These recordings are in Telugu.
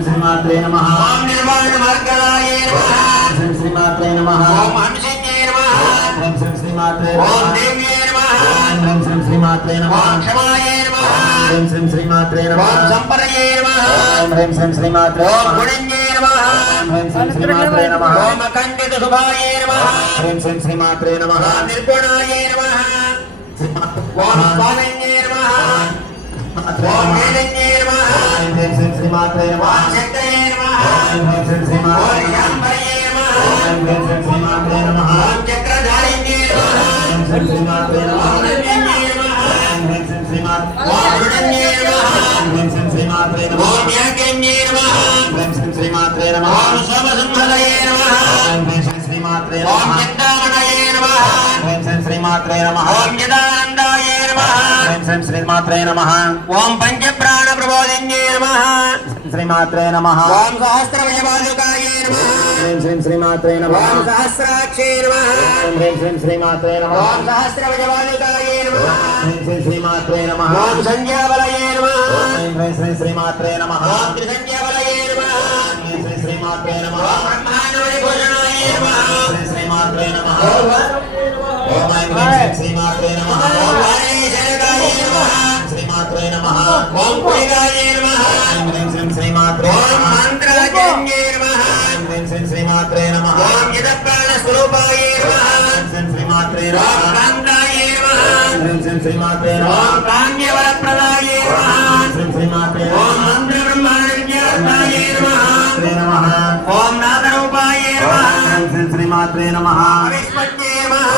శ్రీమాత్రే నమః ఓం నిర్వాణ మార్గాయ నమః శ్రీమాత్రే నమః ఓం హంసే నమః శ్రీమాత్రే ఓం దేవ్యే నమః శ్రీమాత్రే నమః ఓం క్షమాయ నమః శ్రీమాత్రే నమః ఓం సంపరయే నమః శ్రీమాత్రే ఓం గుణ్యే నమః శ్రీమాత్రే నమః ఓం అఖండిత శుభాయ నమః శ్రీమాత్రే నమః ఓం నిర్గుణాయ నమః ఓం స్వామిన్యే నమః ఓం వేదన్యే నమః శ్రీమాత్రే నమః ఓం శక్తయే నమః ఓం శాంబరయే నమః శ్రీమాత్రే నమః ఓం చక్రధారిణ్యే నమః శ్రీమాత్రే నమః ఓం నవ్యన్యే నమః ఓం రుణన్యే నమః శ్రీమాత్రే నమః ఓం యాజ్ఞన్యే నమః శ్రీమాత్రే నమః ఓం సోమసింహలయే నమః శ్రీమాత్రే ఓం నమః చింతామణయే నమః శ్రీమాత్రే నమః ఓం యదానందాయ నమః శ్రీమాత్రే నమః ఓం పంచప్రాణ ప్రబోధిన్యే నమః శ్రీమాత్రే నమః ఓం సహస్రవయబాలుకాయ నమః శ్రీమాత్రే నమః ఓం సహస్రాక్షే నమః శ్రీమాత్రే నమః ఓం సహస్రవయబాలుకాయ నమః శ్రీమాత్రే నమః ఓం సంధ్యాబలయే నమః శ్రీమాత్రే నమః ఓం త్రిసంధ్యాబలయే నమః శ్రీమాత్రే నమః ఓం బ్రహ్మాండవరిభూషణాయ నమః శ్రీమాత్రే నమః ఓం శ్రీమాత్రే నమః ఓం వాణీశరకాయ నమః శ్రీమాత్రే నమః ఓం కులికాయ నమః శ్రీమాత్రే ఓం మంత్రాజన్యే నమః శ్రీమాత్రే నమః ఓం యదప్రాణస్వరూపాయ నమః శ్రీమాత్రే ఓం నమః కాంతాయ నమః శ్రీమాత్రే ఓం నమః కామ్యవరప్రదాయ నమః శ్రీమాత్రే ఓం మంత్ర బ్రహ్మాండ విద్యార్థాయ నమః నమః ఓం నాదరూపాయ నమః శ్రీమాత్రే నమః విష్పత్యే నమః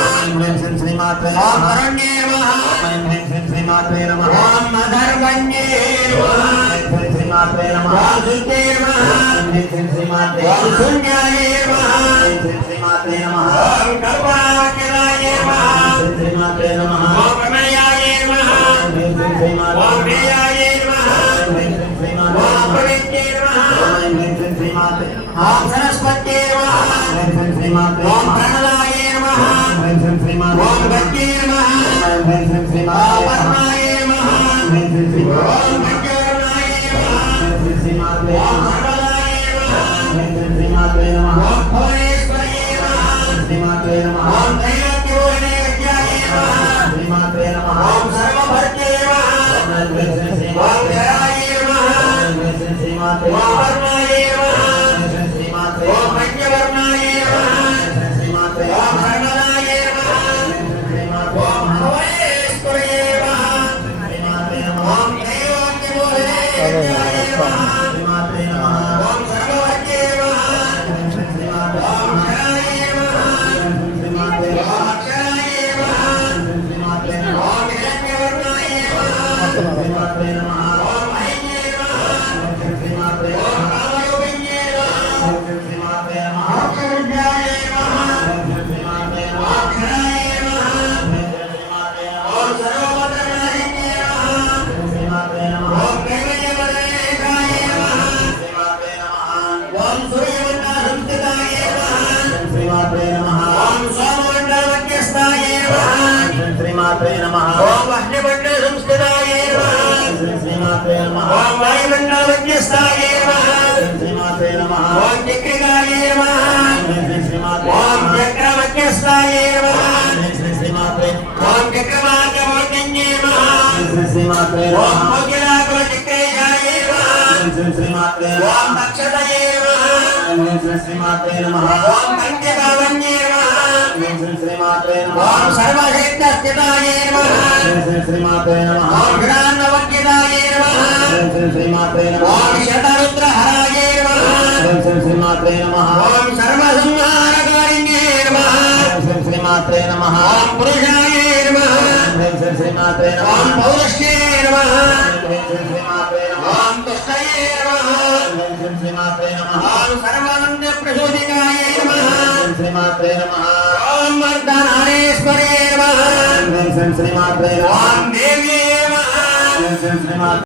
శ్రీమాత్రే ఓం నమః కరుణ్యే నమః శ్రీమాత్రే నమః ఓం అధర్వణ్యే నమః శ్రీమాత్రే నమః ఓం శుద్ధే నమః శ్రీమాత్రే ఓం శూన్యాయ నమః శ్రీమాత్రే నమః ఓం కల్పనావక్యదాయ నమః శ్రీమాత్రే నమః ఓం ప్రమేయాయ నమః ఓం ప్రియాయ నమః ఓం పవిత్రే నమః ఓం సరస్వత్యే నమః ఓం ప్రణలాయ నమః ఓం భక్తే నమః ఓం పరమాయ నమః ఓం భక్తివర్ణాయ నమః ఓం సర్వదాయ నమః ఓం భువనేశ్వరయే నమః ఓం త్రైలోక్యమోహినే విద్యాయ నమః ఓం సర్వభర్తే నమః ఓం జరాయ నమః ఓం వర్ణాయ నమః ఓం పంచవర్ణాయ నమః ఓం సర్వదాయ నమః ఓం భువనేశ్వరయే నమః ఓం త్రైలోక్యమోహినే విద్యాయ నమః ఓం సర్వభర్తే నమః ఓం జరాయ నమః ఓం అక్షరాయ నమః ఓం హిరణ్యవర్ణాయ నమః ఓం మహిమ్నే నమః ఓం కామరూపిణ్యే నమః ఓం క్షరుద్రాయ నమః ఓం క్షరాయ నమః ఓం సర్వభద్రనాథిన్యే నమః ఓం కైవల్యవదనేకాయ నమః ఓం సూర్యమండలసంస్థితాయ నమః ఓం సోమమండలమధ్యస్థాయ నమః శ్రీమాత్రే నమః ఓం అగ్నిమండలసంస్థితాయ నమః శ్రీమాత్రే నమః ఓం వాయుమండలమధ్యస్థాయ నమః శ్రీమాత్రే నమః ఓం చక్రికాయ నమః శ్రీమాత్రే ఓం చక్రమధ్యస్థాయ నమః శ్రీమాత్రే ఓం చక్రవాకమూర్ధన్యే నమః శ్రీమాత్రే ఓం మోగిలాకులచక్రేశాయ నమః శ్రీమాత్రే ఓం దక్షతయే నమః శ్రీమాత్రే నమః ఓం పంచకావన్యే నమః శ్రీమాత్రే ఓం సర్వశక్తస్థితాయ నమః శ్రీమాత్రే నమః ఓం ఘ్రాణవక్యదాయ నమః శ్రీమాత్రే ఓం శతరుద్రహరాయ నమః శ్రీమాత్రే నమః ఓం సర్వసంహారకారిణ్యే నమః శ్రీమాత్రే నమః ఓం పురుషాయ నమః శ్రీమాత్రే ఓం నమః పౌరుష్యే నమః శ్రీమాత్రే నమః ఓం తుష్టయే నమః శ్రీమాత్రే నమః ఓం సర్వానంద ప్రచోదికాయ నమః శ్రీమాత్రే నమః ఓం అర్ధనారీశ్వరే నమః శ్రీమాత్రే నమః ఓం దేవ్యే నమః శ్రీమాత్రే